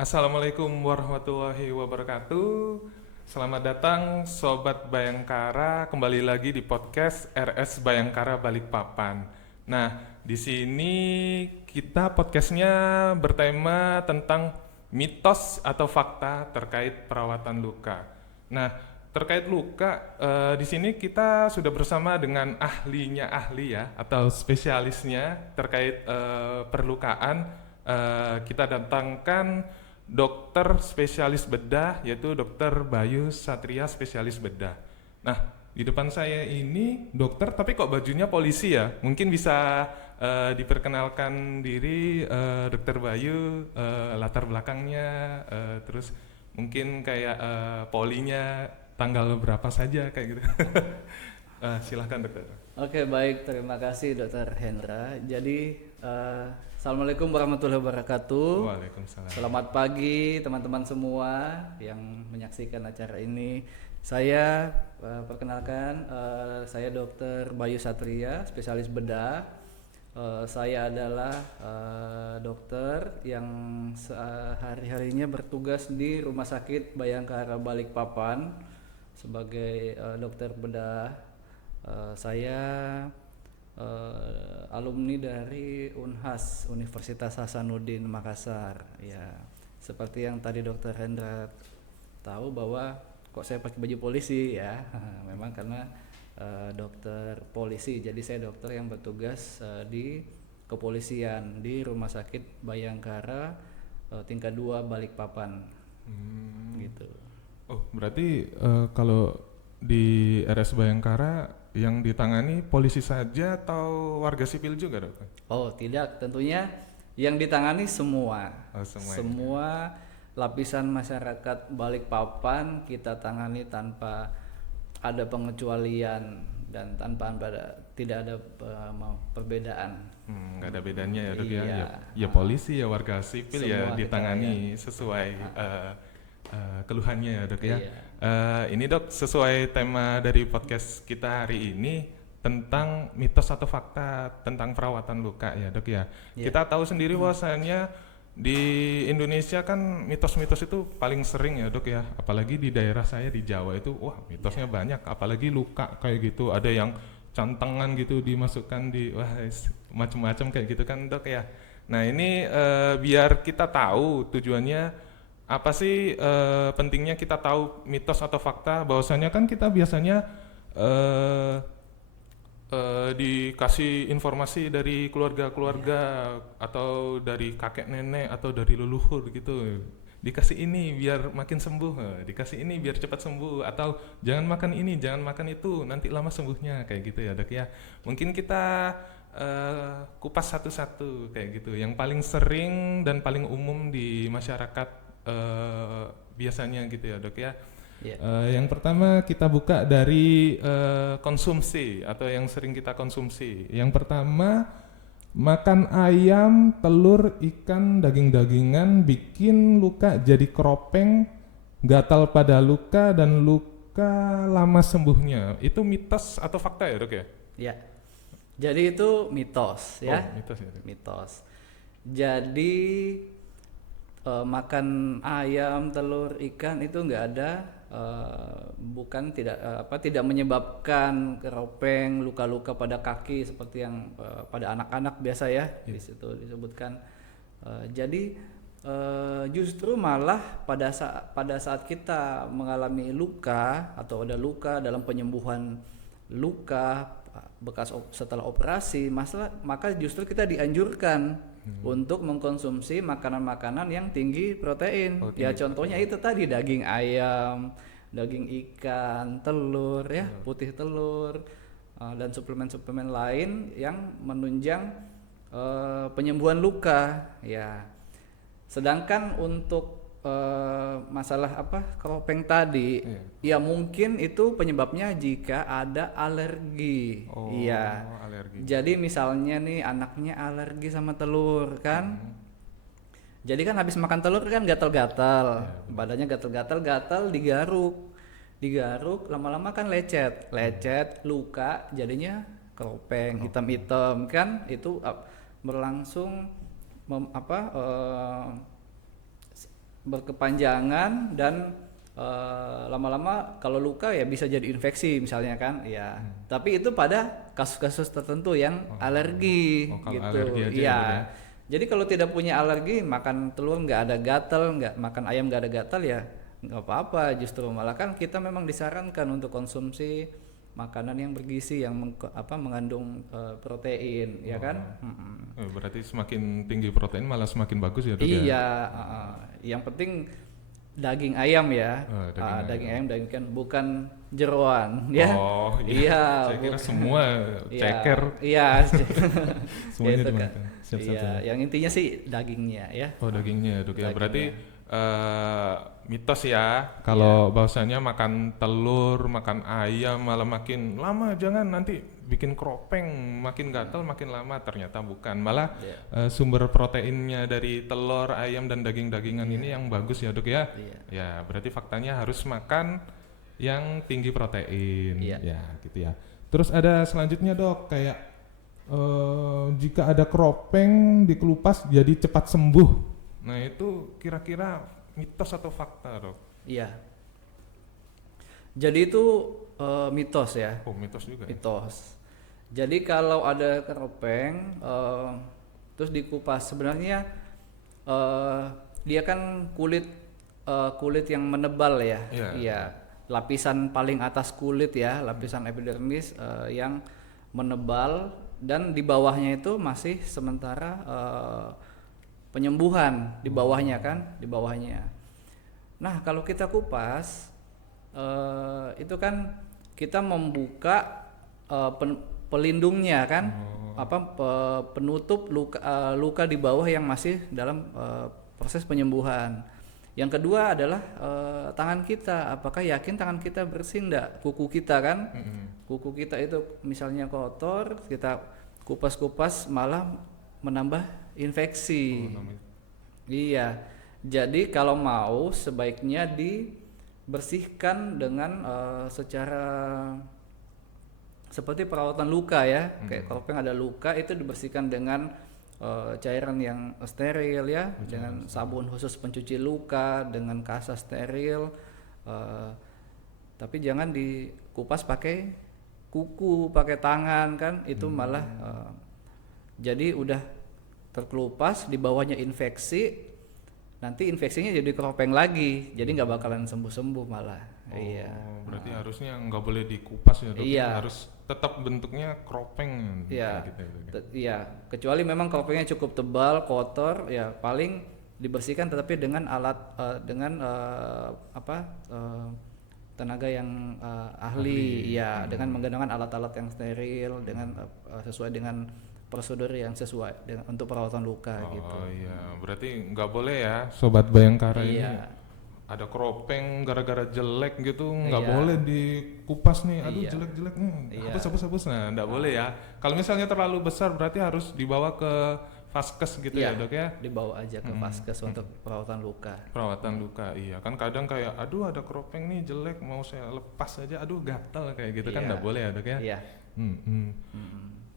Assalamualaikum warahmatullahi wabarakatuh. Selamat datang Sobat Bayangkara, kembali lagi di podcast RS Bayangkara Balikpapan. Nah, di sini kita podcastnya bertema tentang mitos atau fakta terkait perawatan luka. Nah, terkait luka, di sini kita sudah bersama dengan ahlinya ahli ya, atau spesialisnya terkait perlukaan. Kita datangkan dokter spesialis bedah, yaitu dokter Bayu Satria spesialis bedah. Nah, di depan saya ini dokter tapi kok bajunya polisi ya. Mungkin bisa diperkenalkan diri, dokter Bayu, latar belakangnya, terus mungkin kayak polinya tanggal berapa saja kayak gitu. Silahkan dokter. Oke, baik. Terima kasih Dokter Hendra. Jadi, Assalamualaikum warahmatullahi wabarakatuh. Waalaikumsalam. Selamat pagi teman-teman semua yang menyaksikan acara ini. Saya perkenalkan, saya Dokter Bayu Satria, spesialis bedah. Saya adalah dokter yang sehari-harinya bertugas di Rumah Sakit Bayangkara Balikpapan sebagai dokter bedah. Saya alumni dari Unhas, Universitas Hasanuddin Makassar. Ya, seperti yang tadi Dokter Hendra tahu bahwa kok saya pakai baju polisi ya, memang karena dokter polisi. Jadi saya dokter yang bertugas di kepolisian di Rumah Sakit Bayangkara tingkat 2 Balikpapan. Gitu. Oh, berarti kalau di RS Bayangkara yang ditangani polisi saja atau warga sipil juga, dokter? Oh, tidak, tentunya yang ditangani semua. Oh, semuanya. Semua lapisan masyarakat Balikpapan kita tangani tanpa ada pengecualian dan tidak ada perbedaan. Nggak ada bedanya ya, dok ya. Iya. Ya polisi ya warga sipil ya Semua ditangani sesuai keluhannya ya, dok ya. Iya. Ini dok, sesuai tema dari podcast kita hari ini tentang mitos atau fakta tentang perawatan luka ya, dok ya. Iya. Kita tahu sendiri bahwasanya di Indonesia kan mitos-mitos itu paling sering ya, dok ya. Apalagi di daerah saya di Jawa itu, wah mitosnya banyak. Apalagi luka kayak gitu, ada yang cantengan gitu dimasukkan di, wah macam-macam kayak gitu kan, dok ya. Nah ini biar kita tahu tujuannya apa sih, pentingnya kita tahu mitos atau fakta, bahwasanya kan kita biasanya dikasih informasi dari keluarga-keluarga atau dari kakek nenek atau dari leluhur gitu, dikasih ini biar makin sembuh, dikasih ini biar cepat sembuh, atau jangan makan ini, jangan makan itu, nanti lama sembuhnya kayak gitu ya, dok ya. Mungkin kita kupas satu-satu kayak gitu, yang paling sering dan paling umum di masyarakat biasanya gitu ya, dok ya. Iya. Yang pertama kita buka dari konsumsi atau yang sering kita konsumsi. Yang pertama, makan ayam, telur, ikan, daging-dagingan bikin luka jadi keropeng, gatal pada luka dan luka lama sembuhnya. Itu mitos atau fakta ya, dok ya? Ya. Jadi itu mitos ya. Oh, mitos ya, dok. Mitos. Jadi makan ayam, telur, ikan itu nggak ada, bukan tidak menyebabkan keropeng, luka-luka pada kaki seperti yang pada anak-anak biasa ya. Di situ disebutkan. Jadi justru malah pada saat kita mengalami luka atau ada luka dalam penyembuhan luka bekas setelah operasi, maka justru kita dianjurkan untuk mengkonsumsi makanan-makanan yang tinggi protein. Ya contohnya itu tadi daging ayam, daging ikan, telur ya, putih telur, dan suplemen-suplemen lain yang menunjang penyembuhan luka ya. Sedangkan untuk masalah keropeng tadi, ya mungkin itu penyebabnya jika ada alergi. Iya. Alergi. Jadi misalnya nih anaknya alergi sama telur kan. Jadi kan habis makan telur kan gatal-gatal, badannya gatal-gatal, digaruk, lama-lama kan lecet, luka, jadinya keropeng, hitam-hitam kan, itu berlangsung berkepanjangan dan lama-lama kalau luka ya bisa jadi infeksi misalnya kan ya. Tapi itu pada kasus-kasus tertentu yang alergi kalau gitu. alergi aja ya, Iya. Dok, ya. Jadi kalau tidak punya alergi, makan telur nggak ada gatal, nggak makan ayam nggak ada gatal ya nggak apa-apa. Justru malah kan kita memang disarankan untuk konsumsi makanan yang bergizi yang mengandung protein, ya kan? Berarti semakin tinggi protein malah semakin bagus ya, Dok, ya? Iya, yang penting daging ayam ya, Daging ayam daging ikan bukan jeroan, ya. Oh Iya, saya kira semua iya, ceker iya, semuanya gitu kan. dimakan. Siap. Iya, yang intinya sih dagingnya ya. Oh, dagingnya, Dok, ya. Dagingnya. Berarti mitos ya kalau bahwasanya makan telur, makan ayam malah makin lama, jangan nanti bikin kropeng, makin gatal makin lama. Ternyata bukan, malah sumber proteinnya dari telur, ayam dan daging-dagingan ini yang bagus ya, Dok, ya. Iya. Ya, berarti faktanya harus makan yang tinggi protein. Iya. Ya, gitu ya. Terus ada selanjutnya, Dok, kayak jika ada kropeng dikelupas jadi cepat sembuh. Nah, itu kira-kira mitos atau fakta, Dok? Iya. Jadi itu mitos ya. Oh, mitos juga. Mitos. Jadi kalau ada keropeng terus dikupas, sebenarnya dia kan kulit yang menebal ya. Iya. Iya. Lapisan paling atas kulit ya, lapisan epidermis yang menebal, dan di bawahnya itu masih sementara penyembuhan di bawahnya kan, di bawahnya. Nah, kalau kita kupas itu kan kita membuka pelindungnya kan, penutup luka di bawah yang masih dalam proses penyembuhan. Yang kedua adalah tangan kita, apakah yakin tangan kita bersih enggak? Kuku kita kan, kuku kita itu misalnya kotor, kita kupas-kupas malah menambah infeksi. Iya, jadi kalau mau sebaiknya dibersihkan dengan secara seperti perawatan luka ya. Kayak keropeng ada luka itu dibersihkan dengan cairan yang steril ya, dengan sabun khusus pencuci luka, dengan kasa steril. Tapi jangan dikupas pakai kuku, pakai tangan kan, itu malah jadi udah terkelupas, di bawahnya infeksi, nanti infeksinya jadi keropeng lagi, jadi nggak bakalan sembuh-sembuh malah. Iya. Berarti harusnya nggak boleh dikupas ya, Dok? Iya. Harus tetap bentuknya kropeng. Iya. Gitu, Iya, kecuali memang keropengnya cukup tebal, kotor, ya paling dibersihkan tetapi dengan alat tenaga yang ahli, ya, dengan menggunakan alat-alat yang steril, dengan sesuai dengan prosedur yang sesuai untuk perawatan luka gitu. Oh iya, berarti nggak boleh ya, Sobat Bayangkara ini Iya. ada keropeng gara-gara jelek gitu, nggak Iya. boleh dikupas nih. Aduh, Iya. jelek-jelek, Iya. hapus. Nah, nggak boleh ya. Kalau misalnya terlalu besar berarti harus dibawa ke vaskes gitu ya, Dok, ya. Dibawa aja ke vaskes untuk perawatan luka. Perawatan luka, iya kan kadang kayak aduh ada keropeng nih jelek mau saya lepas aja, aduh gatal kayak gitu kan, Iya. nggak boleh ya, Dok, ya. Iya.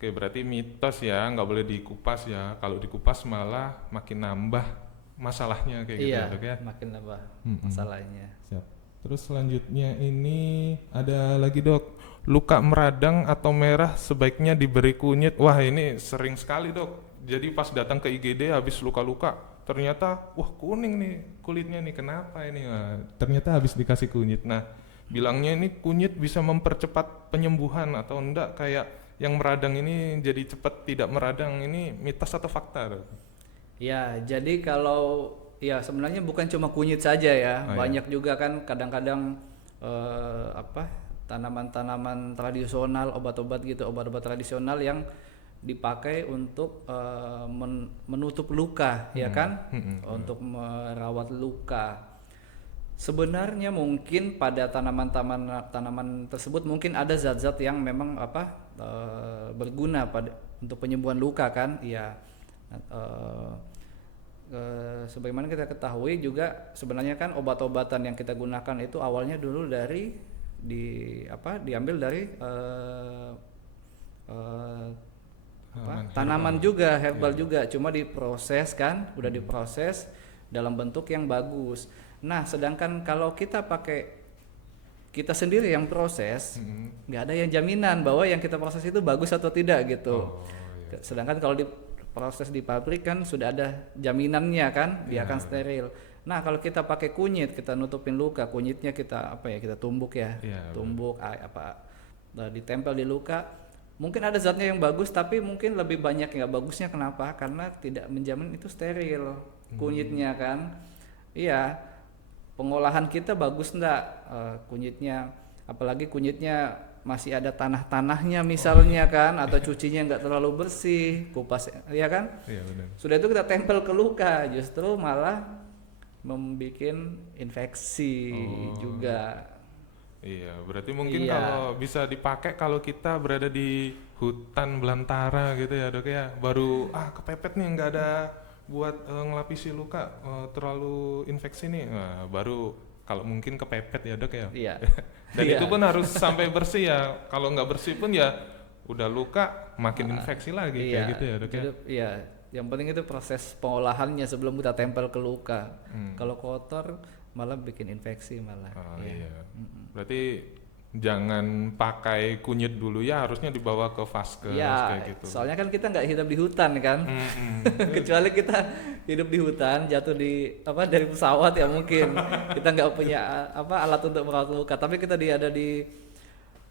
Oke, berarti mitos ya, nggak boleh dikupas ya. Kalau dikupas malah makin nambah masalahnya kayak gitu Iya, ya, Dok, ya. makin nambah masalahnya. Siap. Terus selanjutnya ini ada lagi, Dok, luka meradang atau merah sebaiknya diberi kunyit. Wah, ini sering sekali, Dok. Jadi pas datang ke IGD habis luka-luka, ternyata wah kuning nih kulitnya nih, kenapa ini? Wah, ternyata habis dikasih kunyit. Nah, bilangnya ini kunyit bisa mempercepat penyembuhan atau enggak, kayak yang meradang ini jadi cepat tidak meradang. Ini mitos atau fakta, Dok? Ya, jadi kalau ya sebenarnya bukan cuma kunyit saja ya, Oh, banyak juga kan kadang-kadang tanaman-tanaman tradisional, obat-obat gitu, obat-obat tradisional yang dipakai untuk menutup luka, ya kan, untuk merawat luka. Sebenarnya mungkin pada tanaman tersebut mungkin ada zat-zat yang memang berguna untuk penyembuhan luka kan, ya. Sebagaimana kita ketahui juga sebenarnya kan obat-obatan yang kita gunakan itu awalnya dulu diambil dari tanaman juga, herbal juga, cuma diproses kan, udah diproses dalam bentuk yang bagus. Nah, sedangkan kalau kita sendiri yang proses, nggak ada yang jaminan bahwa yang kita proses itu bagus atau tidak gitu. Sedangkan kalau diproses di pabrik kan sudah ada jaminannya kan, dia akan steril. Nah, kalau kita pakai kunyit, kita nutupin luka, kunyitnya kita kita tumbuk ya, tumbuk ditempel di luka. Mungkin ada zatnya yang bagus, tapi mungkin lebih banyak nggak bagusnya. Kenapa? Karena tidak menjamin itu steril kunyitnya kan. Iya, pengolahan kita bagus enggak kunyitnya, apalagi kunyitnya masih ada tanah-tanahnya misalnya kan, atau cucinya nggak terlalu bersih, kupas ya kan. Iya, benar. Sudah itu kita tempel ke luka, justru malah membuat infeksi juga. Iya, berarti mungkin kalau bisa dipakai kalau kita berada di hutan belantara gitu ya Dok ya, baru kepepet nih nggak ada buat ngelapisi luka, terlalu infeksi nih, baru kalau mungkin kepepet ya Dok ya. Iya. Dan itu pun harus sampai bersih ya, kalau nggak bersih pun ya udah luka makin infeksi lagi kayak gitu ya Dok ya. Iya, yang penting itu proses pengolahannya sebelum kita tempel ke luka. Kalau kotor malah bikin infeksi malah. Iya. Berarti jangan pakai kunyit dulu ya, harusnya dibawa ke vaskes kayak gitu. Soalnya kan kita nggak hidup di hutan kan. Kecuali kita hidup di hutan, jatuh dari pesawat ya mungkin kita nggak punya alat untuk merawat luka. Tapi kita ada di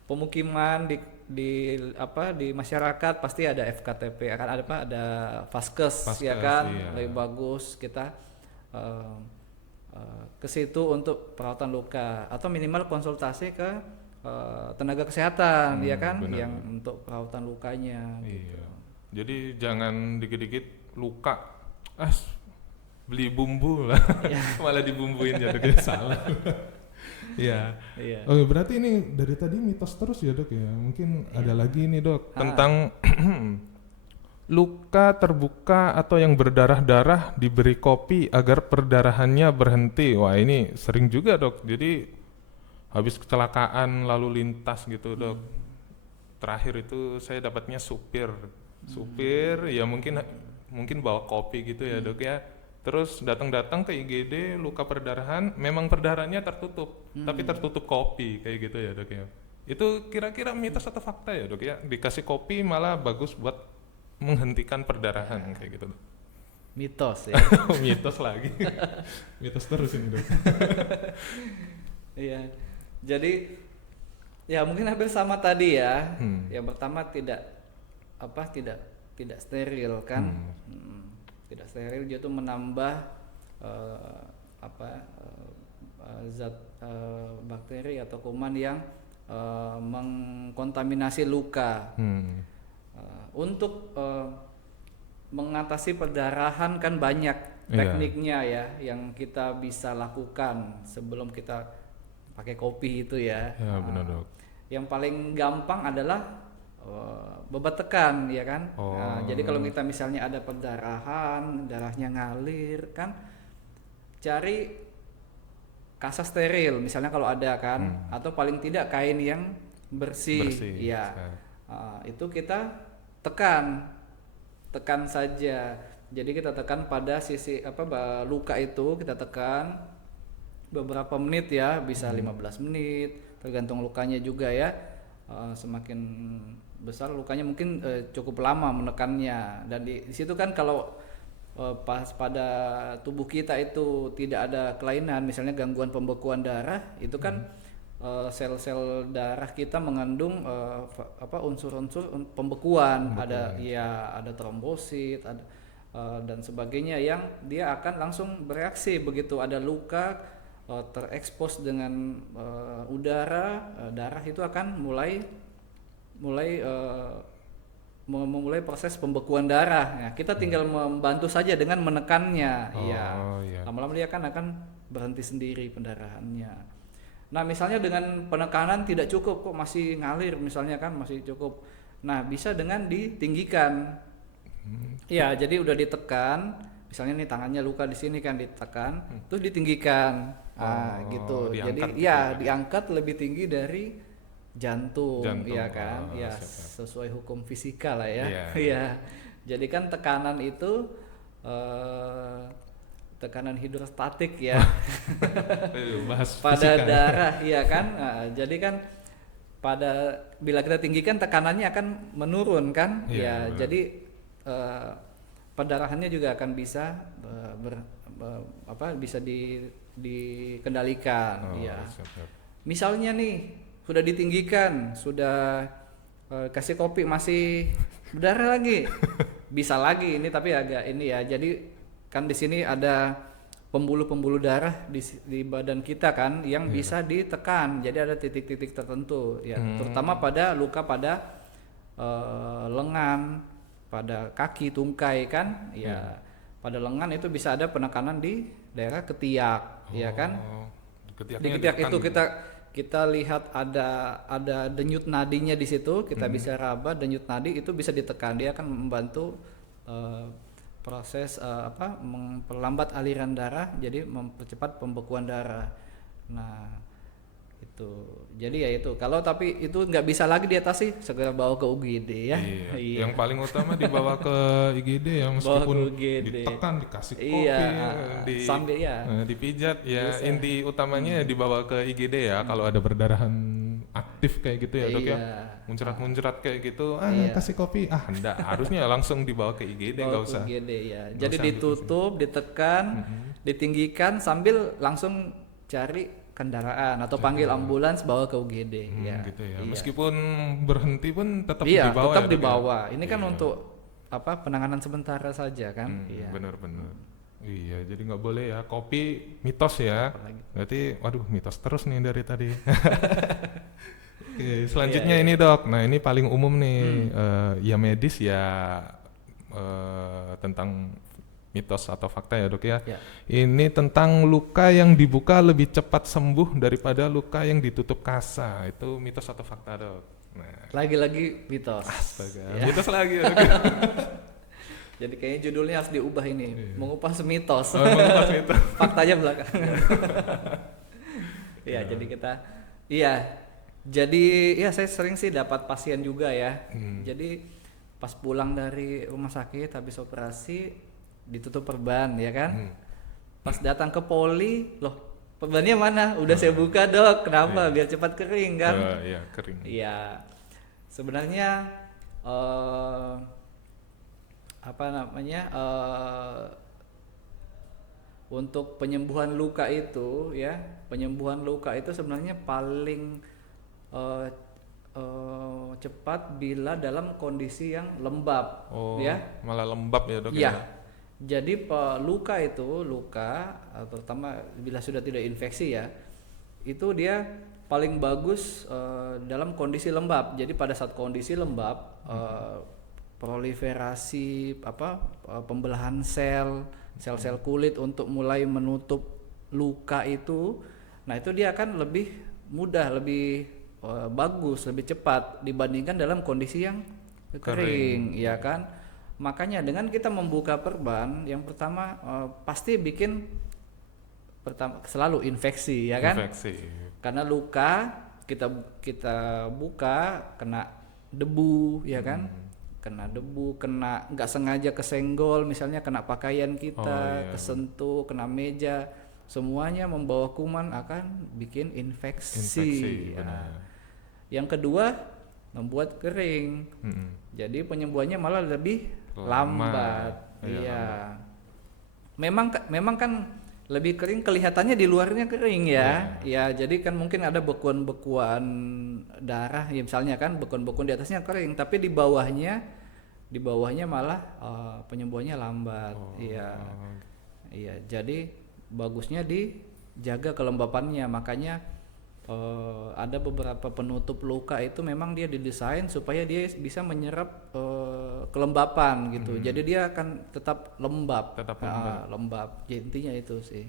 pemukiman, di masyarakat pasti ada FKTP, akan ada vaskes ya kan. Lebih bagus kita ke situ untuk perawatan luka, atau minimal konsultasi ke tenaga kesehatan ya kan, benar, yang untuk perawatan lukanya. Gitu. Jadi jangan dikit-dikit luka beli bumbu lah, malah dibumbuin jadi salah. Iya. Oh, berarti ini dari tadi mitos terus ya Dok ya. Mungkin ada lagi nih Dok tentang luka terbuka atau yang berdarah-darah diberi kopi agar perdarahannya berhenti. Wah, ini sering juga Dok. Jadi habis kecelakaan lalu lintas gitu Dok. Terakhir itu saya dapatnya supir ya mungkin bawa kopi gitu ya Dok ya. Terus datang ke IGD, luka perdarahan, memang perdarahannya tertutup, tapi tertutup kopi kayak gitu ya Dok ya. Itu kira-kira mitos atau fakta ya Dok ya? Dikasih kopi malah bagus buat menghentikan perdarahan kayak gitu Dok. Mitos ya. Mitos lagi. Mitos terus ini Dok. Iya. Jadi ya mungkin hampir sama tadi ya. Yang pertama tidak steril kan. Tidak steril, dia tuh menambah zat bakteri atau kuman yang mengkontaminasi luka. Untuk mengatasi perdarahan kan banyak tekniknya ya yang kita bisa lakukan sebelum kita pakai kopi itu ya. Benar Dok. Yang paling gampang adalah bebat tekan ya kan. Jadi kalau kita misalnya ada perdarahan, darahnya ngalir kan, cari kasa steril misalnya kalau ada kan, atau paling tidak kain yang bersih. Ya. Itu kita tekan saja. Jadi kita tekan pada sisi luka itu, kita tekan beberapa menit ya, bisa 15 menit tergantung lukanya juga ya. Semakin besar lukanya mungkin cukup lama menekannya. Dan di situ kan kalau pas pada tubuh kita itu tidak ada kelainan, misalnya gangguan pembekuan darah, itu kan sel-sel darah kita mengandung unsur-unsur pembekuan, ada trombosit, dan sebagainya yang dia akan langsung bereaksi begitu ada luka terekspos dengan udara, darah itu akan mulai proses pembekuan darah. Nah, kita tinggal membantu saja dengan menekannya. Lama-lama dia akan berhenti sendiri pendarahannya. Nah, misalnya dengan penekanan tidak cukup, kok masih ngalir misalnya kan, masih cukup. Nah, bisa dengan ditinggikan. Ya, jadi udah ditekan, misalnya nih tangannya luka di sini kan ditekan, terus ditinggikan. Gitu. Jadi diangkat lebih tinggi dari jantung. Ya kan? Ya, sesuai hukum fisika lah ya. Iya. Jadi kan tekanan itu tekanan hidrostatik ya Bahas pada fisika. darah, iya kan. Nah, jadi kan bila kita tinggikan tekanannya akan menurun kan, Iya, ya benar. jadi pendarahannya juga akan bisa bisa dikendalikan, Oh, ya. siap. Misalnya nih sudah ditinggikan, sudah kasih kopi masih berdarah lagi, bisa lagi ini tapi agak ini ya. Jadi kan di sini ada pembuluh-pembuluh darah di badan kita kan yang bisa ditekan. Jadi ada titik-titik tertentu ya, terutama pada luka pada lengan, pada kaki, tungkai kan, ya. Pada lengan itu bisa ada penekanan di daerah ketiak, ya kan. Di Ketiaknya ketiak ditekan itu gitu. kita lihat ada denyut nadinya di situ, kita bisa raba denyut nadi itu bisa ditekan, dia akan membantu proses memperlambat aliran darah, jadi mempercepat pembekuan darah. Nah itu jadi ya itu, kalau tapi itu nggak bisa lagi diatasi, segera bawa ke UGD ya. Iya. Iya, Yang paling utama dibawa ke IGD ya, bawa ke meskipun UGD. ditekan, dikasih Iya, kopi, sambil ya dipijat ya. bisa. Inti utamanya dibawa ke IGD ya. Kalau ada perdarahan aktif kayak gitu ya dok ya, Iya. muncrat-muncrat kayak gitu, Iya. kasih kopi, enggak, harusnya langsung dibawa ke IGD, Bawa nggak ke usah. UGD ya. Nggak Jadi usah ditutup, ditekan, ditinggikan sambil langsung cari kendaraan atau panggil ambulans bawa ke UGD ya. Gitu ya. Iya. Meskipun berhenti pun tetap Iya, dibawa tetap ya, Dok, ya? dibawa. Ini kan Iya. untuk penanganan sementara saja kan. Iya. Bener-bener. Iya, jadi nggak boleh ya. Kopi mitos ya. Apalagi. Berarti, waduh, mitos terus nih dari tadi. Oke, selanjutnya Iya. ini dok. Nah ini paling umum nih, ya medis ya, tentang mitos atau fakta ya dok ya. Ya. Ini tentang luka yang dibuka lebih cepat sembuh daripada luka yang ditutup kasa. Itu mitos atau fakta dok? Nah, Lagi-lagi mitos. astaga, Ya. mitos lagi ya dok. Jadi kayaknya judulnya harus diubah ini, mengupas mitos. Mengupas mitos. Faktanya belakang. Iya, jadi jadi saya sering sih dapat pasien juga ya. Jadi pas pulang dari rumah sakit habis operasi ditutup perban ya kan. Pas datang ke poli, loh perbannya mana? Udah saya buka dok, kenapa? Biar cepat kering kan. Iya, kering. Iya, sebenarnya untuk penyembuhan luka itu ya, penyembuhan luka itu sebenarnya paling cepat bila dalam kondisi yang lembab, Oh, ya. malah lembab ya dok Iya. ya? Jadi luka terutama bila sudah tidak infeksi ya, itu dia paling bagus dalam kondisi lembab. Jadi pada saat kondisi lembab, proliferasi pembelahan sel-sel kulit untuk mulai menutup luka itu, nah itu dia akan lebih mudah, lebih bagus, lebih cepat dibandingkan dalam kondisi yang kering, ya kan. Makanya dengan kita membuka perban, yang pertama pasti bikin selalu infeksi, ya kan? Infeksi. Karena luka kita buka kena debu, ya kan? Kena debu, kena nggak sengaja kesenggol, misalnya kena pakaian kita, kesentuh, kena meja, semuanya membawa kuman akan bikin infeksi. Benar. Yang kedua, membuat kering. Jadi penyembuhannya malah lebih lambat. Iya. Memang kan lebih kering, kelihatannya di luarnya kering ya. Ya, jadi kan mungkin ada bekuan-bekuan darah ya, misalnya kan bekuan-bekuan di atasnya kering, tapi di bawahnya malah penyembuhannya lambat. Iya. Iya, jadi bagusnya dijaga kelembapannya. Makanya ada beberapa penutup luka itu memang dia didesain supaya dia bisa menyerap kelembapan gitu. Jadi dia akan tetap lembab. Lembab. Ya, intinya itu sih.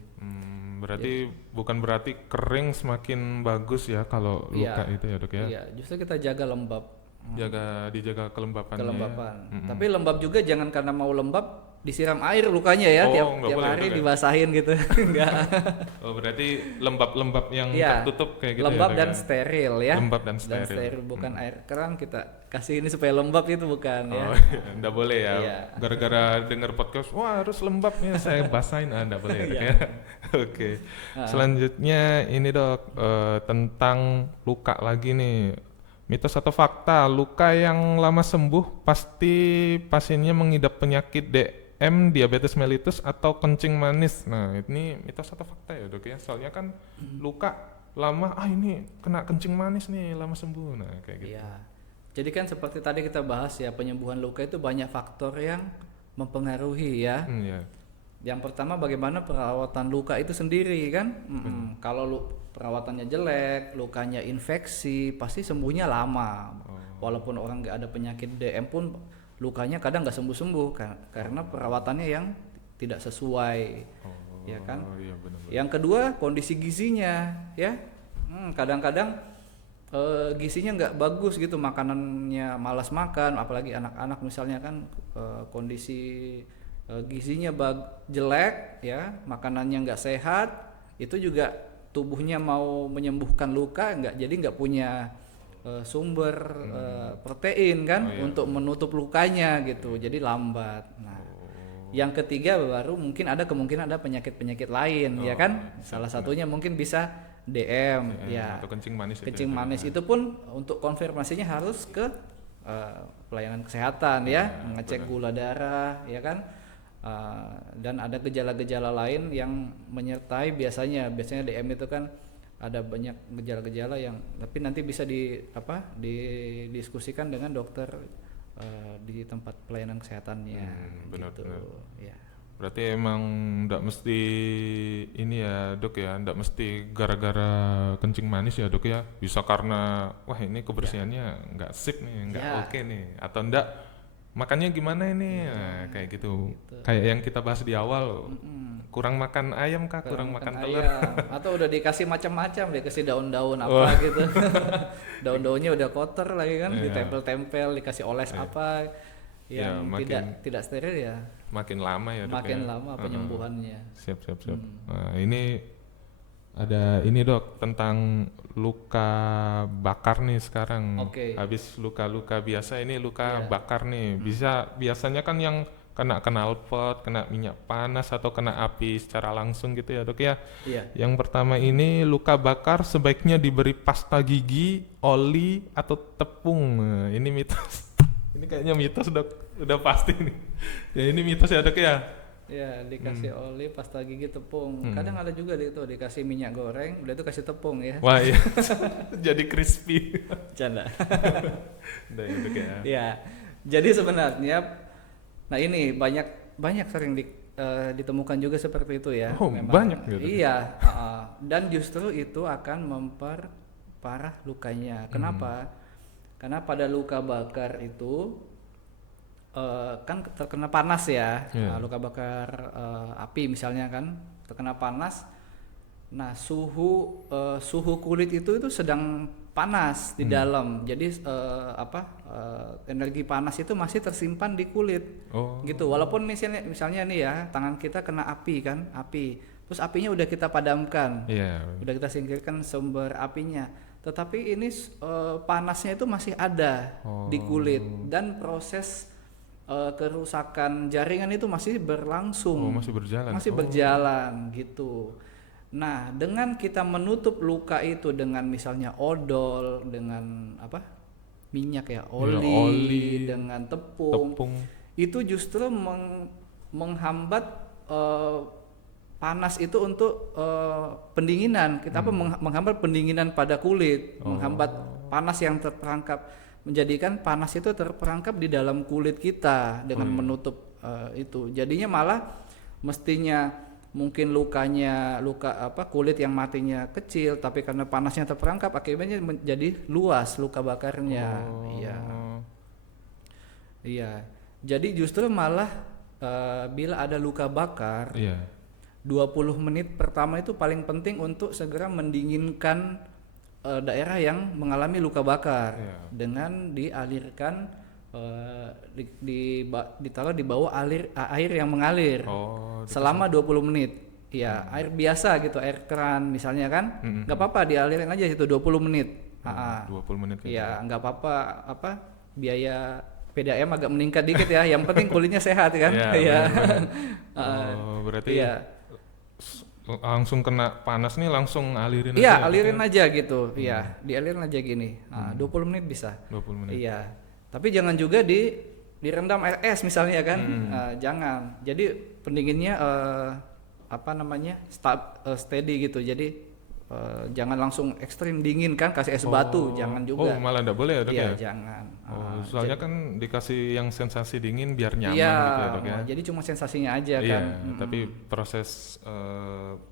Berarti bukan berarti kering semakin bagus ya kalau luka itu ya dok ya? Iya, justru kita jaga lembab. dijaga kelembapannya. kelembapan. Mm-mm. Tapi lembab juga jangan karena mau lembab disiram air lukanya ya, Oh, tiap nggak tiap boleh hari itu kan? dibasahin gitu. Enggak. Oh, berarti lembab-lembab yang Iya, tertutup kayak gitu lembab ya, Dok, dan ya? steril ya. Lembab dan Dan steril. steril, bukan air keran kita kasih ini supaya lembab, itu bukan ya. Oh, enggak boleh ya. Iya. Gara-gara denger podcast, wah harus lembabnya saya basahin, enggak boleh ya, Dok, Iya. ya. Oke. Selanjutnya ini, Dok, tentang luka lagi nih. Mitos atau fakta, luka yang lama sembuh pasti pasiennya mengidap penyakit DM, diabetes mellitus atau kencing manis. Nah, ini mitos atau fakta ya, Dok, ya? Soalnya kan luka lama, ini kena kencing manis nih, lama sembuh. Nah, kayak gitu. Iya. Jadi kan seperti tadi kita bahas ya, penyembuhan luka itu banyak faktor yang mempengaruhi ya. Ya. Yang pertama bagaimana perawatan luka itu sendiri kan. Kalau perawatannya jelek, lukanya infeksi, pasti sembuhnya lama. Walaupun orang nggak ada penyakit DM pun lukanya kadang nggak sembuh-sembuh karena perawatannya yang tidak sesuai, ya kan. Oh iya, benar-benar. Yang kedua kondisi gizinya ya. Kadang-kadang gizinya nggak bagus gitu, makanannya malas makan, apalagi anak-anak misalnya kan, kondisi gizinya jelek ya, makanannya nggak sehat, itu juga tubuhnya mau menyembuhkan luka nggak punya sumber protein kan, untuk menutup lukanya gitu, jadi lambat. Nah, yang ketiga baru mungkin ada kemungkinan ada penyakit-penyakit lain ya kan, salah satunya mungkin bisa DM ya, atau kencing manis itu kencing ya, manis itu pun untuk konfirmasinya harus ke pelayanan kesehatan ya, mengecek gula darah ya kan. Dan ada gejala-gejala lain yang menyertai, biasanya DM itu kan ada banyak gejala-gejala yang tapi nanti bisa didiskusikan dengan dokter di tempat pelayanan kesehatannya benar, gitu benar. ya. Berarti emang nggak mesti ini ya, Dok, ya, nggak mesti gara-gara kencing manis ya, Dok, ya. Bisa karena wah ini kebersihannya nggak sip nih, nggak Ya. oke nih, atau enggak makannya gimana ini, nah, kayak gitu. Kayak yang kita bahas di awal, kurang makan ayam kah, kurang makan telur. ayam. Atau udah dikasih macam-macam, dikasih daun-daun apa gitu. Daun-daunnya udah kotor lagi kan, ditempel-tempel, dikasih oles apa yang tidak steril ya. Makin lama ya, Dok, Makin ya. lama penyembuhannya. Siap. Nah, ini ada ini, Dok, tentang luka bakar nih sekarang. Oke. Habis luka-luka biasa, ini luka bakar nih. Biasanya kan yang kena knalpot, kena minyak panas atau kena api secara langsung gitu ya, Dok, ya. Iya. Yang pertama ini luka bakar sebaiknya diberi pasta gigi, oli atau tepung. Nah, ini mitos. Ini kayaknya mitos, Dok. Udah pasti nih. Ya ini mitos ya, Dok, ya. Ya, dikasih oli, pasta gigi, tepung. Kadang ada juga dikasih minyak goreng, udah itu kasih tepung ya. Wah, iya. Jadi crispy. Canda. Udah ya, Dok, ya. Ya. Jadi sebenarnya nah ini banyak sering ditemukan juga seperti itu ya. Oh, banyak gitu. Iya, dan justru itu akan memperparah lukanya. Kenapa? Karena pada luka bakar itu kan terkena panas ya. Luka bakar api misalnya kan terkena panas. Nah, suhu kulit itu sedang panas di dalam. Jadi energi panas itu masih tersimpan di kulit. Gitu. Walaupun misalnya nih ya, tangan kita kena api. Terus apinya udah kita padamkan. Udah kita singkirkan sumber apinya. Tetapi ini panasnya itu masih ada di kulit, dan proses kerusakan jaringan itu masih berlangsung. Masih berjalan gitu. Nah, dengan kita menutup luka itu dengan misalnya odol, dengan minyak ya, oli, dengan tepung, itu justru menghambat panas itu untuk pendinginan. Kita menghambat pendinginan pada kulit, menghambat panas yang terperangkap, menjadikan panas itu terperangkap di dalam kulit kita dengan menutup itu. Jadinya malah mestinya mungkin kulit yang matinya kecil, tapi karena panasnya terperangkap akibatnya menjadi luas luka bakarnya. Iya. Jadi justru malah bila ada luka bakar, 20 menit pertama itu paling penting untuk segera mendinginkan daerah yang mengalami luka bakar Iya. dengan dialirkan ditaruh di bawah air yang mengalir Oh, selama 20 menit. Ya, air biasa gitu, air keran misalnya kan. Nggak apa-apa dialirin aja situ 20 menit. 20 menit gitu. Ya, nggak apa-apa biaya PDAM agak meningkat dikit ya. Yang penting kulitnya sehat kan. Iya, Iya. benar-benar. Oh, berarti Iya. langsung kena panas nih langsung alirin Iya, aja. alirin aja gitu. Iya, dialirin aja gini. 20 menit bisa. 20 menit. Iya. Tapi jangan juga direndam air es misalnya kan. Jangan. Jadi pendinginnya steady gitu. Jadi jangan langsung ekstrim dingin kan, kasih es batu, jangan juga. Oh, malah enggak boleh ya, Dok Iya, ya? jangan. Oh, soalnya kan dikasih yang sensasi dingin biar nyaman Iya, gitu ya, Dok ya. jadi cuma sensasinya aja Iya, kan. tapi proses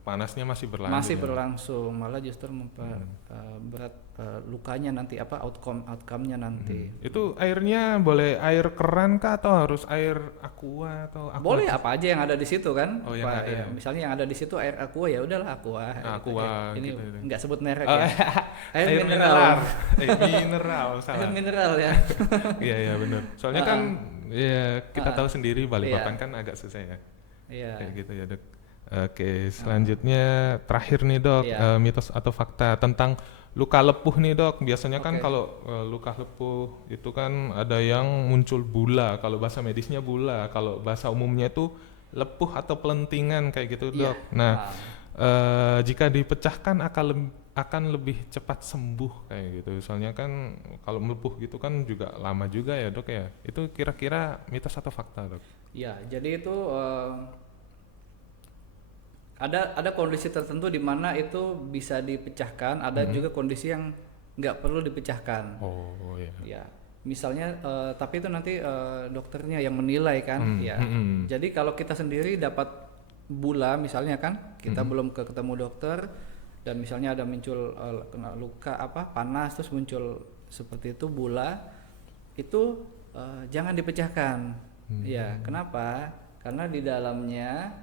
panasnya masih berlanjut. Masih ya? berlangsung, malah justru memperberat lukanya nanti, outcome-nya nanti. Itu airnya boleh air keran kah atau harus air aqua atau aqua? Boleh apa aja yang ada di situ kan. Oh, yang ada ya. Misalnya yang ada di situ air aqua, ya udahlah aqua. Aqua Ini gitu. nggak sebut merek Oh, ya. air mineral. Mineral Air salah. mineral ya. Iya, iya benar. Soalnya kan ya kita tahu sendiri Balikpapan Iya. kan agak susah ya. Iya. Kayak gitu ya, Dok. Oke, selanjutnya terakhir nih, Dok, Iya. mitos atau fakta tentang luka lepuh nih, Dok. Biasanya kan Oke. kalau luka lepuh itu kan ada yang muncul bula, kalau bahasa medisnya bula, kalau bahasa umumnya itu lepuh atau pelentingan kayak gitu, Iya. Dok. Nah, jika dipecahkan akan lebih cepat sembuh kayak gitu. Soalnya kan kalau melepuh gitu kan juga lama juga ya, Dok ya. Itu kira-kira mitos atau fakta, Dok? Ya, jadi itu ada kondisi tertentu di mana itu bisa dipecahkan, ada juga kondisi yang nggak perlu dipecahkan. Oh, iya. Ya, misalnya tapi itu nanti dokternya yang menilai kan. Ya, jadi kalau kita sendiri dapat bula misalnya kan, kita belum ketemu dokter dan misalnya ada muncul kena luka panas terus muncul seperti itu bula, itu jangan dipecahkan. Ya, kenapa? Karena di dalamnya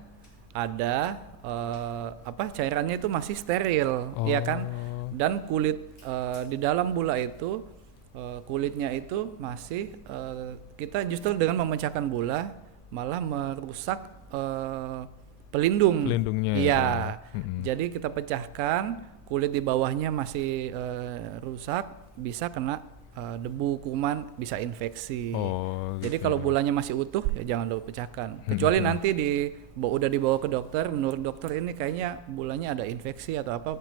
ada cairannya itu masih steril, ya kan? Dan kulit di dalam bula itu kulitnya itu masih kita justru dengan memecahkan bula malah merusak pelindungnya. Iya. Jadi kita pecahkan, kulit di bawahnya masih rusak, bisa kena debu, kuman, bisa infeksi. Oh, Jadi kalau bulanya masih utuh ya jangan dulu pecahkan. Kecuali nanti udah dibawa ke dokter, menurut dokter ini kayaknya bulanya ada infeksi atau apa,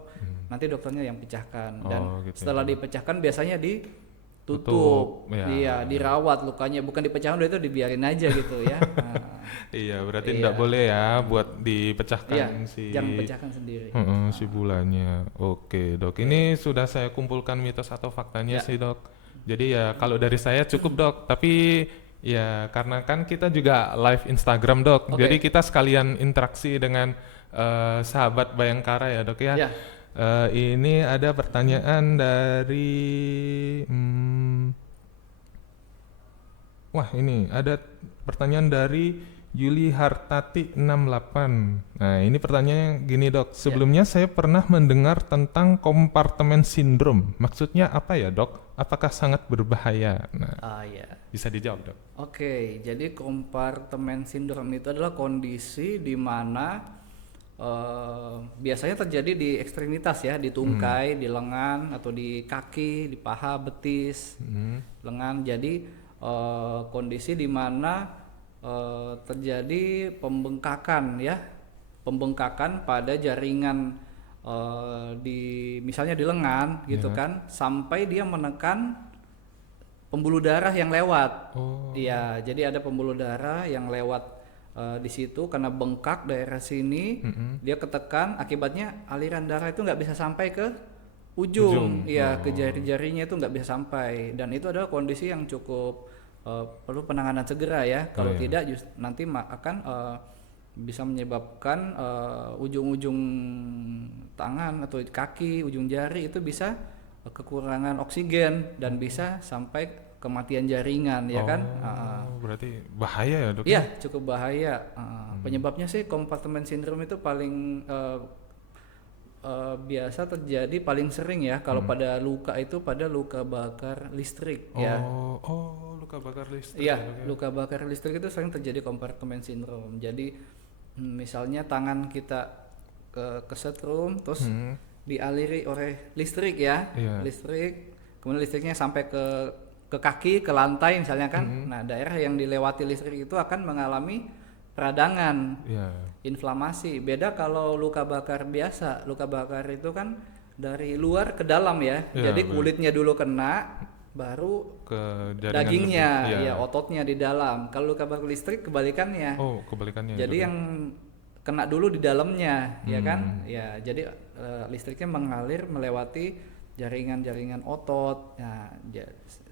nanti dokternya yang pecahkan. Dan gitu setelah dipecahkan biasanya ditutup, ya. iya, dirawat lukanya, bukan dipecahkan udah itu dibiarin aja gitu ya. Nah, Iya, berarti Iya. tidak boleh ya buat dipecahkan iya, si jangan pecahkan sendiri. si bulanya. Oke, Dok. Ini sudah saya kumpulkan mitos atau faktanya Ya. sih, Dok. Jadi ya kalau dari saya cukup, Dok. Tapi ya karena kan kita juga live Instagram, Dok. Oke. Jadi kita sekalian interaksi dengan sahabat Bayangkara ya, Dok ya. Ya. Ini ada pertanyaan dari wah, ini ada pertanyaan dari Yuli Hartati 68. Nah, ini pertanyaannya gini, Dok. Sebelumnya saya pernah mendengar tentang kompartemen sindrom. Maksudnya apa ya, Dok? Apakah sangat berbahaya? Nah, Ya. bisa dijawab, Dok. Oke, jadi kompartemen sindrom itu adalah kondisi di mana biasanya terjadi di ekstremitas ya, di tungkai, di lengan atau di kaki, di paha, betis, lengan. Jadi kondisi di mana terjadi pembengkakan ya, pembengkakan pada jaringan misalnya di lengan gitu kan, sampai dia menekan pembuluh darah yang lewat. Iya, jadi ada pembuluh darah yang lewat di situ karena bengkak daerah sini, dia ketekan, akibatnya aliran darah itu nggak bisa sampai ke ujung. Iya, ke jari-jarinya itu nggak bisa sampai, dan itu adalah kondisi yang cukup perlu penanganan segera ya. Kalau tidak nanti akan bisa menyebabkan ujung-ujung tangan atau kaki, ujung jari itu bisa kekurangan oksigen dan bisa sampai kematian jaringan ya kan. Berarti bahaya ya, Dok? Iya, cukup bahaya. Penyebabnya sih kompartemen sindrom itu paling biasa terjadi paling sering ya kalau pada luka itu pada luka bakar listrik ya. Luka bakar listrik. Iya, ya, Dok, ya? luka bakar listrik itu sering terjadi compartment syndrome. Jadi misalnya tangan kita kesetrum terus dialiri oleh listrik ya, Iya. listrik, kemudian listriknya sampai ke kaki, ke lantai misalnya kan. Nah, daerah yang dilewati listrik itu akan mengalami peradangan, Iya. inflamasi. Beda kalau luka bakar biasa. Luka bakar itu kan dari luar ke dalam ya. Iya, Jadi benar. kulitnya dulu kena, baru Ke jaringan dagingnya, lebih. ya ototnya di dalam. Kalau luka bakar listrik kebalikannya. Oh, kebalikannya. ya, Jadi Dok, ya? yang kena dulu di dalamnya, ya kan? Ya, jadi listriknya mengalir melewati jaringan-jaringan otot. Nah,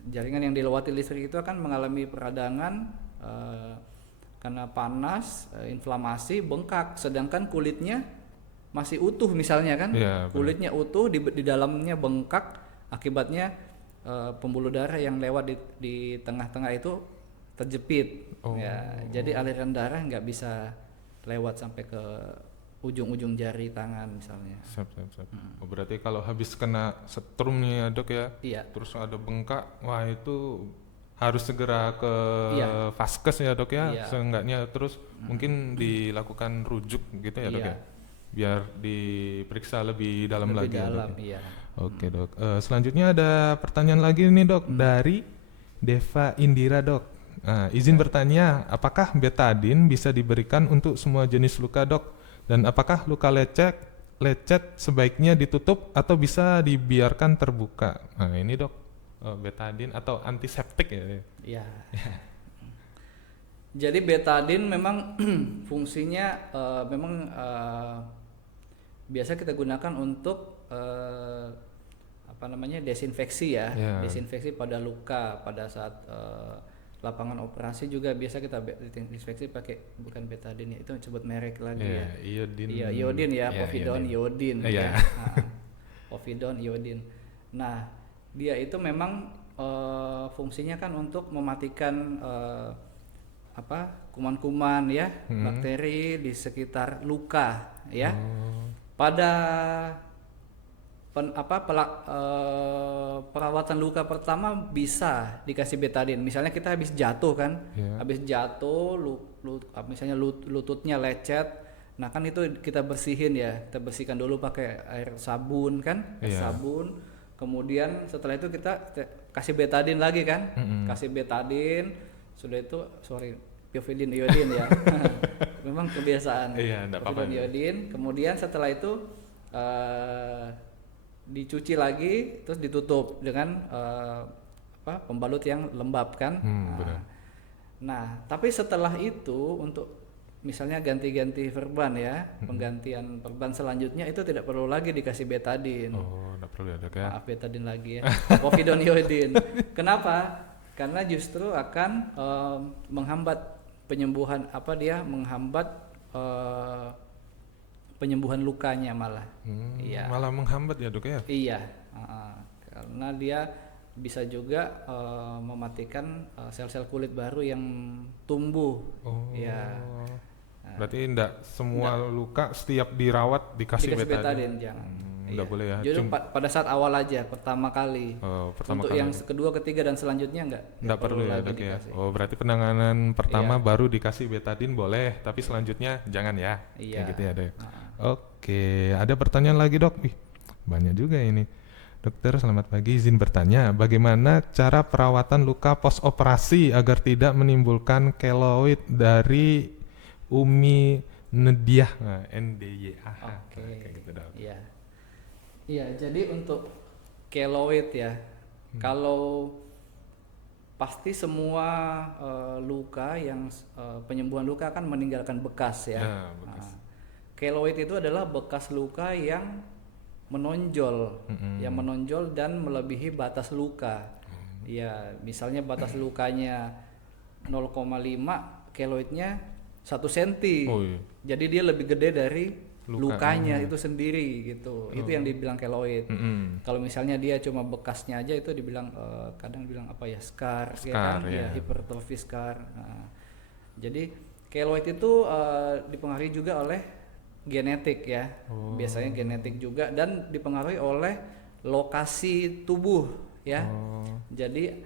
jaringan yang dilewati listrik itu akan mengalami peradangan karena panas, inflamasi, bengkak. Sedangkan kulitnya masih utuh misalnya kan? Iya, benar. Kulitnya utuh, di dalamnya bengkak. Akibatnya pembuluh darah yang lewat di tengah-tengah itu terjepit. Ya, jadi aliran darah nggak bisa lewat sampai ke ujung-ujung jari tangan misalnya. Siap. Oh, berarti kalau habis kena setrum nih ya, Dok ya, Iya, terus ada bengkak, wah itu harus segera ke Iya. vaskes ya, Dok ya, Iya. seenggaknya terus mungkin dilakukan rujuk gitu ya, Dok Iya. ya, biar diperiksa lebih dalam lebih lagi ya, dalam, Dok. iya. Oke, Dok. Selanjutnya ada pertanyaan lagi nih, Dok, dari Deva Indira, Dok. Izin bertanya, apakah betadine bisa diberikan untuk semua jenis luka, Dok? Dan apakah luka lecet sebaiknya ditutup atau bisa dibiarkan terbuka? Nah, ini, Dok, betadine atau antiseptik ya? Iya. Jadi betadine memang fungsinya memang biasa kita gunakan untuk apa namanya desinfeksi ya, Ya. desinfeksi pada luka pada saat lapangan operasi juga biasa kita desinfeksi pakai bukan betadine ya, itu disebut merek lagi ya. Iodine. Iya, iodine ya, Ya, povidone iodine Iya. ya. Povidone iodine. Nah, dia itu memang fungsinya kan untuk mematikan kuman-kuman ya, bakteri di sekitar luka ya. Pada perawatan luka pertama bisa dikasih betadine. Misalnya kita habis jatuh kan, Iya. habis jatuh, misalnya lututnya lecet, nah kan itu kita bersihin ya, kita bersihkan dulu pakai air sabun kan, air Iya. sabun. Kemudian setelah itu kita kasih betadine lagi kan, kasih betadine, sudah itu povidone iodine ya, memang kebiasaan. Iya, enggak apa-apa. Povidone iodine, kemudian setelah itu dicuci lagi terus ditutup dengan pembalut yang lembab kan. Benar. Nah, tapi setelah itu untuk misalnya ganti-ganti perban ya, penggantian perban selanjutnya itu tidak perlu lagi dikasih betadine. Oh, enggak perlu ya, Dok ya? Maaf, betadine lagi ya. Povidone iodine. Kenapa? Karena justru akan menghambat penyembuhan menghambat penyembuhan lukanya malah. Iya. Malah menghambat ya, Dok ya? Iya, karena dia bisa juga mematikan sel-sel kulit baru yang tumbuh. Oh. Ya, Berarti enggak semua luka setiap dirawat dikasih dikasih betadine. betadine jangan. Enggak boleh ya. Jadi pada saat awal aja, pertama kali. Pertama Untuk kali. yang kedua, ketiga dan selanjutnya Enggak perlu ya, lagi Dok ya. dikasih. Oh, berarti penanganan pertama Iya. baru dikasih betadine boleh, tapi selanjutnya jangan ya. Iya. Kayak gitu ya, Dok. Oke, ada pertanyaan lagi, Dok. Ih, banyak juga ini. Dokter, selamat pagi. Izin bertanya, bagaimana cara perawatan luka pos operasi agar tidak menimbulkan keloid dari Umi Nediah, NDYA. Oke. Kayak gitu, Dok. Iya. Iya, jadi untuk keloid ya. Kalau pasti semua luka yang penyembuhan luka akan meninggalkan bekas ya. Ya, bekas. Keloid itu adalah bekas luka yang menonjol, dan melebihi batas luka. Ya, misalnya batas lukanya 0,5, keloidnya 1 cm. Oh, iya. Jadi dia lebih gede dari Luka. lukanya itu sendiri gitu. Itu yang dibilang keloid. Kalau misalnya dia cuma bekasnya aja itu dibilang kadang bilang apa ya, scar ya kan, ya. hypertrophy scar. Nah, jadi keloid itu dipengaruhi juga oleh genetik ya. Biasanya genetik juga dan dipengaruhi oleh lokasi tubuh ya. Jadi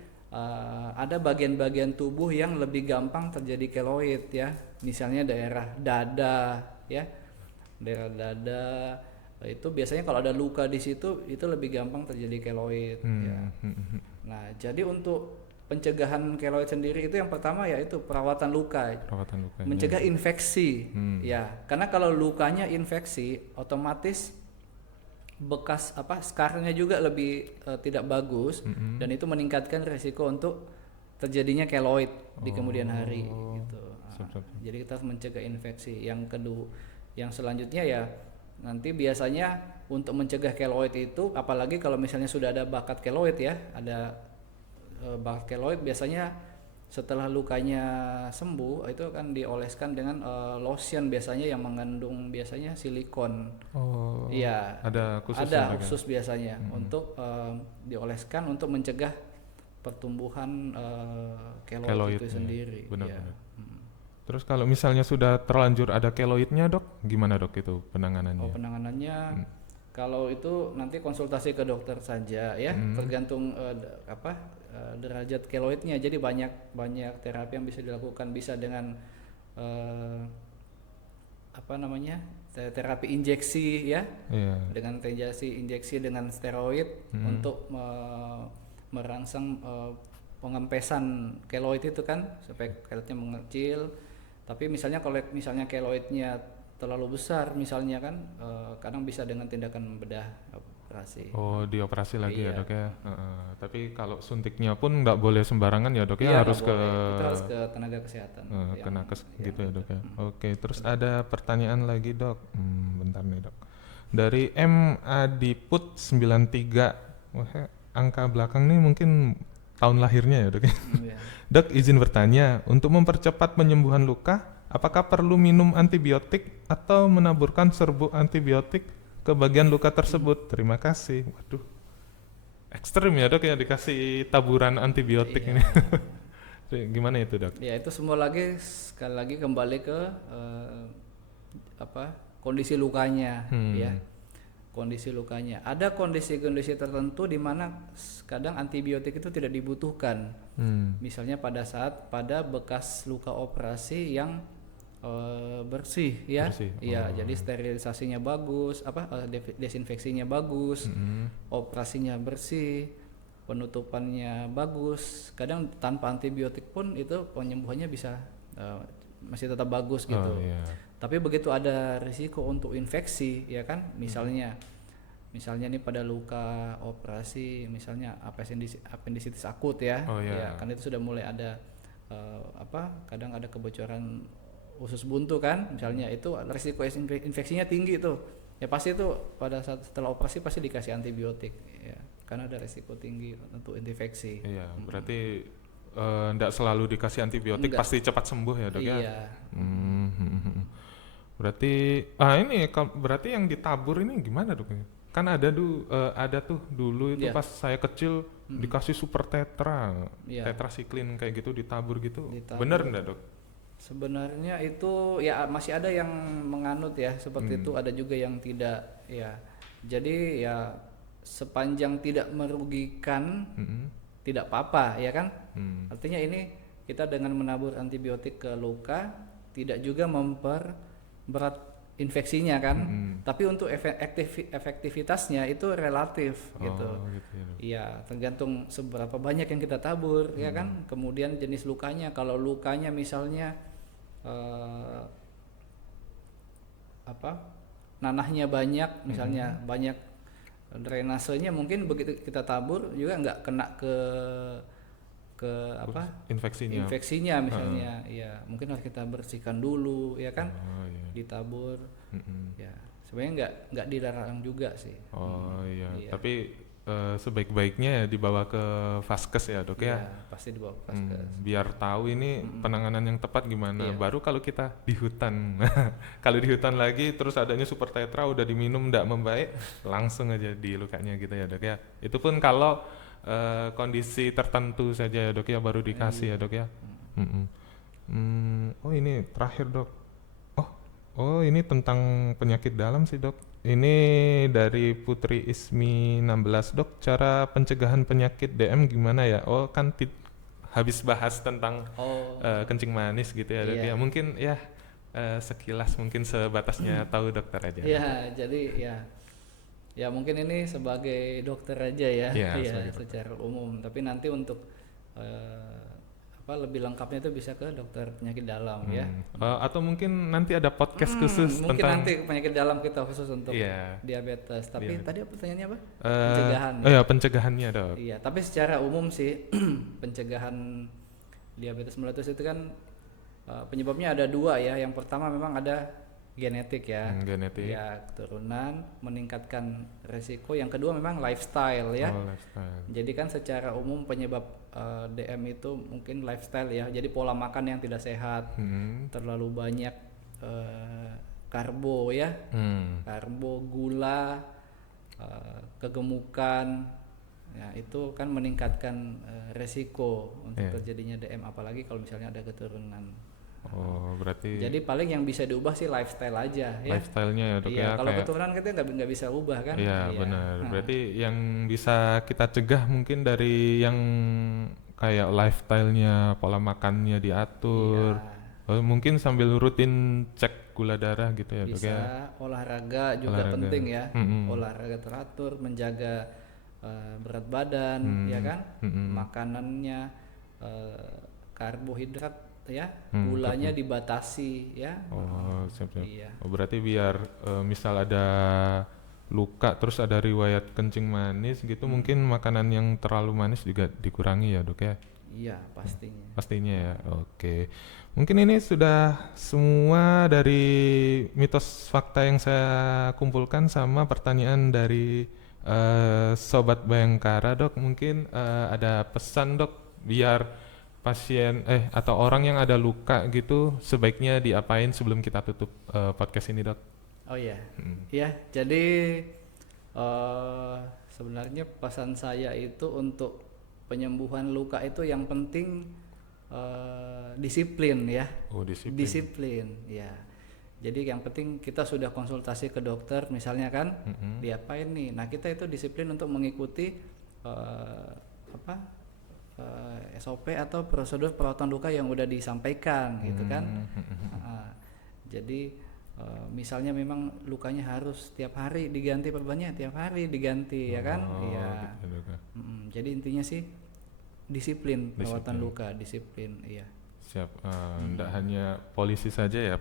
ada bagian-bagian tubuh yang lebih gampang terjadi keloid ya. Misalnya daerah dada ya. Daerah dada itu biasanya kalau ada luka di situ itu lebih gampang terjadi keloid ya. Nah, jadi untuk pencegahan keloid sendiri itu yang pertama yaitu perawatan luka, Perawatan lukanya. mencegah infeksi ya. Karena kalau lukanya infeksi otomatis bekas skarnya juga lebih tidak bagus dan itu meningkatkan risiko untuk terjadinya keloid di kemudian hari gitu. Jadi kita harus mencegah infeksi. Yang kedua, yang selanjutnya ya nanti biasanya untuk mencegah keloid itu apalagi kalau misalnya sudah ada bakat keloid ya, ada bakat keloid biasanya setelah lukanya sembuh itu akan dioleskan dengan lotion biasanya yang mengandung biasanya silikon. Iya, Ada khusus ada khusus biasanya untuk dioleskan untuk mencegah pertumbuhan keloid itu sendiri. Benar-benar. Terus kalau misalnya sudah terlanjur ada keloidnya dok, gimana dok itu penanganannya? Penanganannya kalau itu nanti konsultasi ke dokter saja ya, tergantung derajat keloidnya. Jadi banyak terapi yang bisa dilakukan, bisa dengan terapi injeksi ya, dengan injeksi dengan steroid untuk merangsang pengempesan keloid itu kan supaya keloidnya mengecil. Tapi misalnya kalau keloidnya terlalu besar misalnya kan kadang bisa dengan tindakan bedah operasi. Dioperasi lagi ya dok ya. Tapi kalau suntiknya pun nggak boleh sembarangan ya dok ya, harus ke itu harus ke tenaga kesehatan. ke nakes gitu ya dok ya. Oke, terus ada pertanyaan lagi dok. Bentar nih dok. Dari M Adiput 93. Wah, angka belakang nih mungkin tahun lahirnya ya dok ya. Dok, izin bertanya, untuk mempercepat penyembuhan luka, apakah perlu minum antibiotik atau menaburkan serbuk antibiotik ke bagian luka tersebut? Terima kasih. Waduh, ekstrim ya dok ya dikasih taburan antibiotik ini. Gimana itu dok? Ya itu semua sekali lagi kembali ke kondisi lukanya ya. Kondisi lukanya. Ada kondisi-kondisi tertentu di mana kadang antibiotik itu tidak dibutuhkan. Misalnya pada bekas luka operasi yang bersih ya. Iya, jadi sterilisasinya bagus, desinfeksinya bagus, operasinya bersih, penutupannya bagus. Kadang tanpa antibiotik pun itu penyembuhannya bisa masih tetap bagus gitu. Tapi begitu ada risiko untuk infeksi ya kan, misalnya nih pada luka operasi misalnya apendisitis akut ya, ya kan itu sudah mulai ada kadang ada kebocoran usus buntu kan, misalnya itu risiko infeksinya tinggi itu. Ya pasti itu pada saat setelah operasi pasti dikasih antibiotik ya, karena ada risiko tinggi untuk infeksi. Iya, berarti enggak selalu dikasih antibiotik pasti cepat sembuh ya dok ya? Iya. Berarti berarti yang ditabur ini gimana dok? Kan ada tuh dulu itu pas saya kecil dikasih super tetrasiklin kayak gitu ditabur gitu. Bener enggak dok? Sebenarnya itu ya masih ada yang menganut ya seperti itu, ada juga yang tidak ya. Jadi ya sepanjang tidak merugikan tidak apa-apa ya kan. Artinya ini kita dengan menabur antibiotik ke luka tidak juga memperberat infeksinya kan. Tapi untuk efektivitasnya itu relatif gitu. Iya, tergantung seberapa banyak yang kita tabur ya kan. Kemudian jenis lukanya, kalau lukanya misalnya nanahnya banyak misalnya, banyak drainasenya, mungkin begitu kita tabur juga nggak kena ke infeksinya misalnya. Ya mungkin harus kita bersihkan dulu ya kan. Ditabur ya sebenarnya nggak dilarang juga sih. Tapi sebaik-baiknya ya dibawa ke vaskes ya dok ya. Pasti dibawa ke vaskes. Biar tahu ini penanganan yang tepat gimana. Baru kalau kita di hutan, kalau di hutan lagi terus adanya super tetra udah diminum nggak membaik, langsung aja di lukanya gitu ya dok ya. Itu pun kalau kondisi tertentu saja ya dok ya baru dikasih ya dok ya. Oh ini terakhir dok. Oh, ini tentang penyakit dalam sih, Dok. Ini dari Putri Ismi 16, Dok. Cara pencegahan penyakit DM gimana ya? Oh, kan habis bahas tentang Oh, kencing manis gitu ya, Dok. Ya, iya. mungkin ya sekilas mungkin sebatasnya tahu dokter aja. Iya, jadi ya, ya mungkin ini sebagai dokter aja ya, Iya, ya sebagai dokter. secara umum. Tapi nanti untuk apa lebih lengkapnya itu bisa ke dokter penyakit dalam ya. Atau mungkin nanti ada podcast khusus Mungkin tentang nanti penyakit dalam kita khusus untuk iya, diabetes. Tapi diabetes. tadi apa pertanyaannya apa? Eh, Pencegahan. oh ya, pencegahannya, Dok. Iya, tapi secara umum sih pencegahan diabetes meletus itu kan penyebabnya ada dua ya. Yang pertama memang ada genetik ya. Genetik. Ya, keturunan meningkatkan resiko. Yang kedua memang lifestyle ya. Oh, lifestyle. Jadi kan secara umum penyebab DM itu mungkin lifestyle ya. Jadi pola makan yang tidak sehat, terlalu banyak karbo ya, karbo, gula, kegemukan, ya itu kan meningkatkan resiko untuk Iya. terjadinya DM, apalagi kalau misalnya ada keturunan. Oh, berarti Jadi paling yang bisa diubah sih lifestyle aja ya. lifestyle-nya ya, Dok, Iya, ya, kalau kayak keturunan kita nggak bisa ubah kan. iya, benar. Nah, Berarti yang bisa kita cegah mungkin dari yang kayak lifestyle-nya, pola makannya diatur. iya. Mungkin sambil rutin cek gula darah gitu ya, Dok, Bisa ya. olahraga juga Olahraga. penting ya. Mm-mm. Olahraga teratur, menjaga berat badan ya kan. Makanannya karbohidrat ya, gulanya dibatasi ya. Oh, siap-siap. Iya. Oh, berarti biar misal ada luka terus ada riwayat kencing manis gitu, mungkin makanan yang terlalu manis juga dikurangi ya, Dok, ya. Iya, pastinya. Pastinya ya. Oke. Mungkin ini sudah semua dari mitos fakta yang saya kumpulkan sama pertanyaan dari Sobat Bayangkara, Dok. Mungkin ada pesan, Dok, biar pasien atau orang yang ada luka gitu sebaiknya diapain sebelum kita tutup podcast ini, Dok? Oh iya. Ya, jadi sebenarnya pesan saya itu untuk penyembuhan luka itu yang penting disiplin ya. Oh, disiplin. Disiplin, ya. Jadi yang penting kita sudah konsultasi ke dokter misalnya kan, diapain nih. Nah, kita itu disiplin untuk mengikuti SOP atau prosedur perawatan luka yang udah disampaikan gitu kan. Jadi misalnya memang lukanya harus tiap hari diganti perbannya, tiap hari diganti ya kan. Iya. Gitu, Dok. Jadi intinya sih disiplin perawatan luka, disiplin, iya. Siap. Nggak hanya polisi saja ya,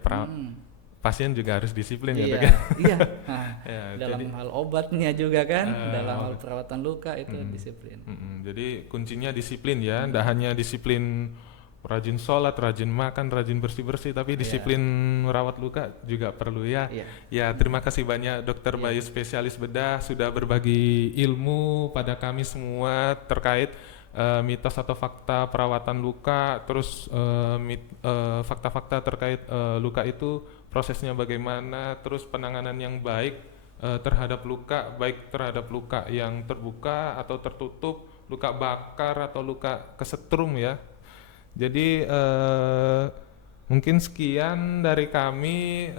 pasien juga harus disiplin ya, Dok, Iya, ya. iya. Nah, Ya, dalam hal obatnya juga kan, dalam hal perawatan luka itu disiplin. Jadi kuncinya disiplin ya, nggak hanya disiplin rajin sholat, rajin makan, rajin bersih-bersih, tapi disiplin merawat luka juga perlu ya. Iya. Ya, terima kasih banyak Dokter Bayu spesialis bedah sudah berbagi ilmu pada kami semua terkait mitos atau fakta perawatan luka, terus fakta-fakta terkait luka itu prosesnya bagaimana, terus penanganan yang baik terhadap luka, baik terhadap luka yang terbuka atau tertutup, luka bakar atau luka kesetrum ya. Jadi mungkin sekian dari kami,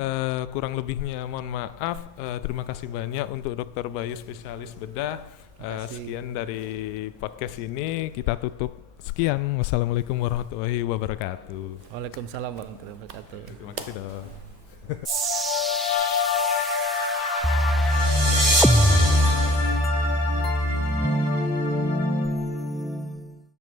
kurang lebihnya mohon maaf. Terima kasih banyak untuk Dokter Bayu spesialis bedah. Sekian dari podcast ini, kita tutup. Sekian, wassalamualaikum warahmatullahi wabarakatuh. Waalaikumsalam warahmatullahi wabarakatuh. Terima kasih, Dok.